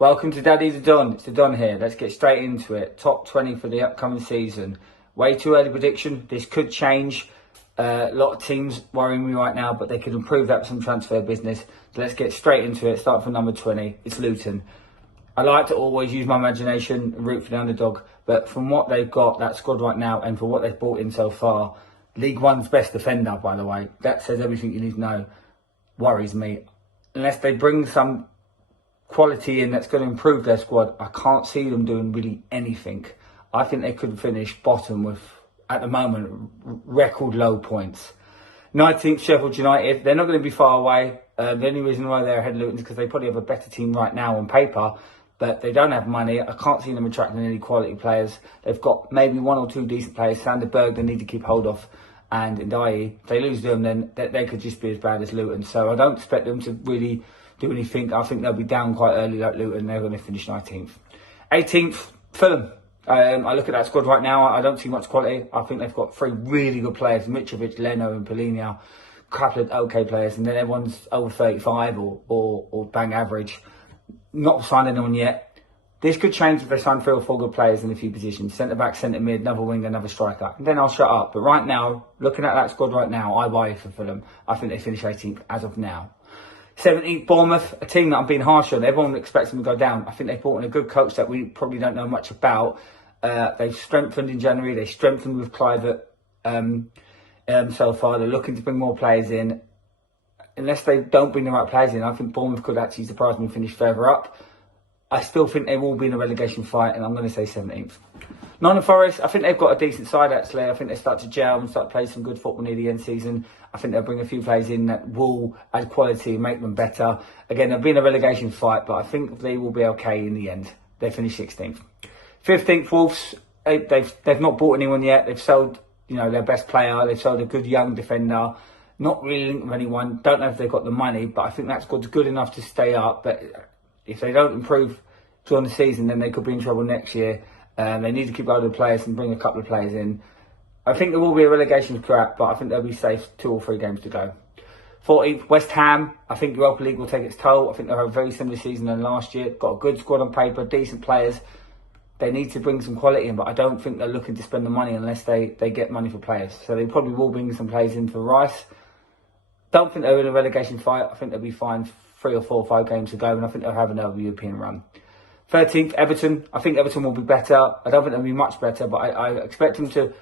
Welcome to Daddy's the Don. It's the Don here. Let's get straight into it. Top 20 for the upcoming season. Way too early prediction. This could change. A lot of teams worrying me right now, but they could improve that with some transfer business. So let's get straight into it. Start from number 20. It's Luton. I like to always use my imagination and root for the underdog, but from what they've got, that squad right now, and for what they've brought in so far, League One's best defender, by the way, that says everything you need to know, worries me. Unless they bring some quality in that's going to improve their squad, I can't see them doing really anything. I think they could finish bottom with, at the moment, record low points. 19th, Sheffield United. They're not going to be far away. The only reason why they're ahead of Luton is because they probably have a better team right now on paper, but they don't have money. I can't see them attracting any quality players. They've got maybe one or two decent players. Sander Berg they need to keep hold of, and Ndiaye. If they lose them, then they could just be as bad as Luton. So I don't expect them to really do anything. I think they'll be down quite early like Luton. They're going to finish 19th. 18th, Fulham. I look at that squad right now. I don't see much quality. I think they've got three really good players: Mitrovic, Leno, and Polina. A couple of okay players, and then everyone's over 35 or bang average. Not signed anyone yet. This could change if they sign 3 or 4 good players in a few positions: centre back, centre mid, another winger, another striker. And then I'll shut up. But right now, looking at that squad right now, I buy it for Fulham. I think they finish 18th as of now. 17th, Bournemouth, a team that I'm being harsh on. Everyone expects them to go down. I think they've brought in a good coach that we probably don't know much about. They've strengthened in January. They strengthened with Clivert so far. They're looking to bring more players in. Unless they don't bring the right players in, I think Bournemouth could actually surprise me and finish further up. I still think they will be in a relegation fight, and I'm going to say 17th. Nottingham Forest, I think they've got a decent side actually. I think they start to gel and start to play some good football near the end season. I think they'll bring a few players in that will add quality and make them better. Again, they'll be in a relegation fight, but I think they will be okay in the end. They finish 16th. 15th, Wolves, they've not bought anyone yet. They've sold, their best player. They've sold a good young defender. Not really linked with anyone. Don't know if they've got the money, but I think that squad's good enough to stay up. But if they don't improve during the season, then they could be in trouble next year. They need to keep hold of the players and bring a couple of players in. I think there will be a relegation scrap, but I think they'll be safe 2 or 3 games to go. 14th, West Ham. I think Europa League will take its toll. I think they'll have a very similar season than last year. Got a good squad on paper, decent players. They need to bring some quality in, but I don't think they're looking to spend the money unless they get money for players. So they probably will bring some players in for Rice. Don't think they're in a relegation fight. I think they'll be fine 3 or 4 or 5 games to go, and I think they'll have another European run. 13th, Everton. I think Everton will be better. I don't think they'll be much better, but I expect them to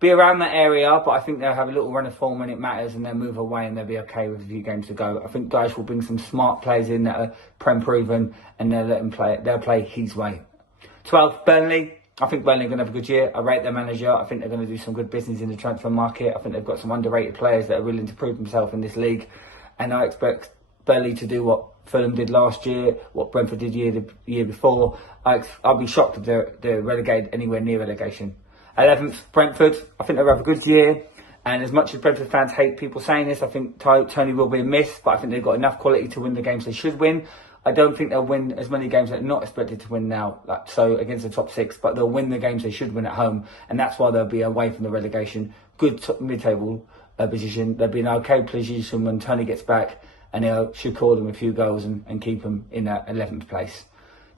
be around that area, but I think they'll have a little run of form when it matters and they'll move away and they'll be okay with a few games to go. I think Dyche will bring some smart players in that are Prem proven and they'll let him play it. They'll play his way. 12th, Burnley. I think Burnley are going to have a good year. I rate their manager. I think they're going to do some good business in the transfer market. I think they've got some underrated players that are willing to prove themselves in this league. And I expect Burnley to do what Fulham did last year, what Brentford did the year before. I'll be shocked if they're relegated anywhere near relegation. 11th, Brentford. I think they'll have a good year. And as much as Brentford fans hate people saying this, I think Tony will be a miss. But I think they've got enough quality to win the games they should win. I don't think they'll win as many games that they're not expected to win now, so against the top 6, but they'll win the games they should win at home, and that's why they'll be away from the relegation. Good mid-table position. They'll be in okay position when Tony gets back, and he'll should call them a few goals and keep them in that 11th place.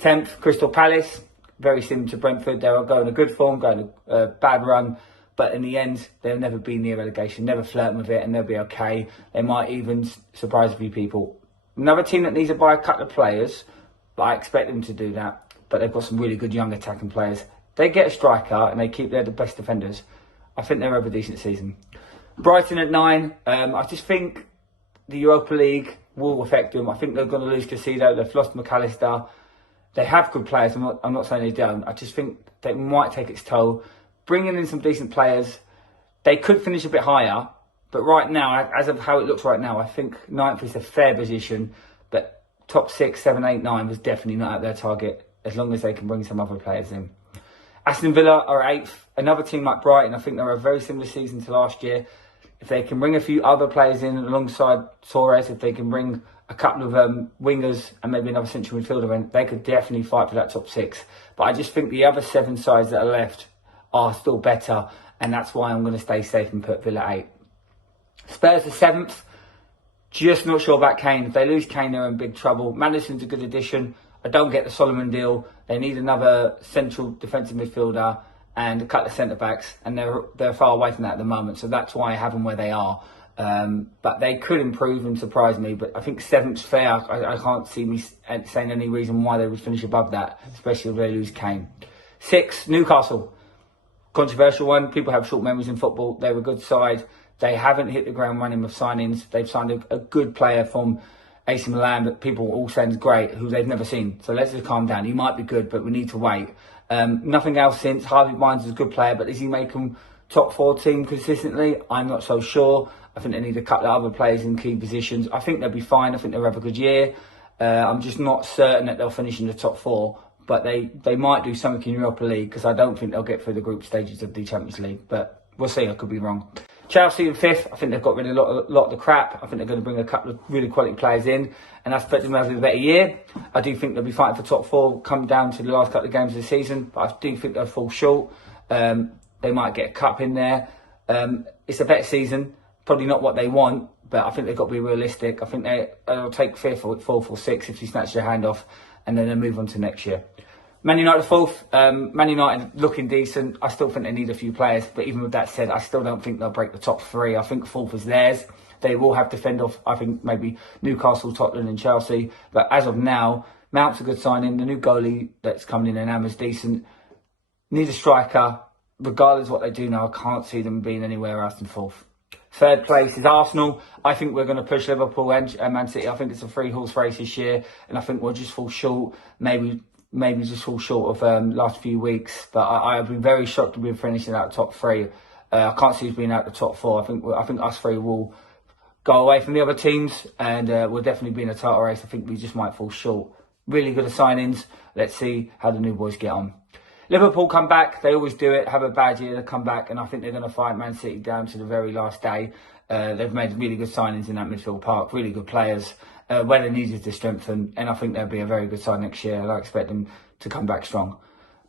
10th, Crystal Palace. Very similar to Brentford. They'll go in a good form, go in a bad run, but in the end, they'll never be near relegation, never flirting with it, and they'll be okay. They might even surprise a few people. Another team that needs to buy a couple of players, but I expect them to do that. But they've got some really good young attacking players. They get a striker and they keep their best defenders. I think they'll have a decent season. Brighton at 9. I just think the Europa League will affect them. I think they're going to lose Caicedo. They've lost McAllister. They have good players. I'm not saying they don't. I just think they might take its toll. Bringing in some decent players, they could finish a bit higher. But right now, as of how it looks right now, I think 9th is a fair position. But top 6, 7, 8, 9 was definitely not at their target, as long as they can bring some other players in. Aston Villa are 8th. Another team like Brighton, I think they're a very similar season to last year. If they can bring a few other players in alongside Torres, if they can bring a couple of wingers and maybe another central midfielder in, they could definitely fight for that top 6. But I just think the other 7 sides that are left are still better. And that's why I'm going to stay safe and put Villa 8. Spurs are 7th. Just not sure about Kane. If they lose Kane, they're in big trouble. Maddison's a good addition. I don't get the Solomon deal. They need another central defensive midfielder and a couple of centre-backs, and they're far away from that at the moment. So that's why I have them where they are. But they could improve and surprise me. But I think 7th's fair. I can't see me saying any reason why they would finish above that, especially if they lose Kane. 6, Newcastle. Controversial one. People have short memories in football. They're a good side. They haven't hit the ground running with signings. They've signed a good player from AC Milan that people all say is great, who they've never seen. So let's just calm down. He might be good, but we need to wait. Nothing else since. Harvey Barnes is a good player, but is he making top 4 team consistently? I'm not so sure. I think they need a couple of other players in key positions. I think they'll be fine. I think they'll have a good year. I'm just not certain that they'll finish in the top 4. But they might do something in Europa League, because I don't think they'll get through the group stages of the Champions League. But we'll see. I could be wrong. Chelsea in 5th. I think they've got rid of a lot of the crap. I think they're going to bring a couple of really quality players in, and I expect them to have a better year. I do think they'll be fighting for top 4, come down to the last couple of games of the season, but I do think they'll fall short. They might get a cup in there. It's a better season. Probably not what they want, but I think they've got to be realistic. I think they'll take 5th or 4th or 6th if you snatch their hand off, and then they'll move on to next year. Man United 4th. Man United looking decent. I still think they need a few players, but even with that said, I still don't think they'll break the top 3. I think 4th is theirs. They will have to fend off, I think, maybe Newcastle, Tottenham and Chelsea. But as of now, Mount's a good signing. The new goalie that's coming in and is decent. Need a striker. Regardless of what they do now, I can't see them being anywhere else than 4th. 3rd place is Arsenal. I think we're going to push Liverpool and Man City. I think it's a 3-horse race this year, and I think we'll just fall short. Maybe just fall short of last few weeks. But I'd be very shocked to be finishing out the top 3. I can't see us being out the top 4. I think us 3 will go away from the other teams, and we'll definitely be in a title race. I think we just might fall short. Really good signings. Let's see how the new boys get on. Liverpool come back. They always do it. Have a bad year, they come back, and I think they're going to fight Man City down to the very last day. They've made really good signings in that midfield park. Really good players. Where they needed to strengthen, and I think they'll be a very good side next year, and I expect them to come back strong.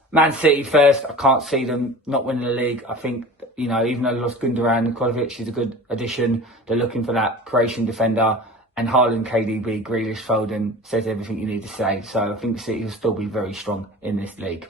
Man City first. I can't see them not winning the league. I think, even though they lost Gundogan, Kovacic is a good addition. They're looking for that Croatian defender, and Haaland, KDB, Grealish, Foden says everything you need to say. So I think City will still be very strong in this league.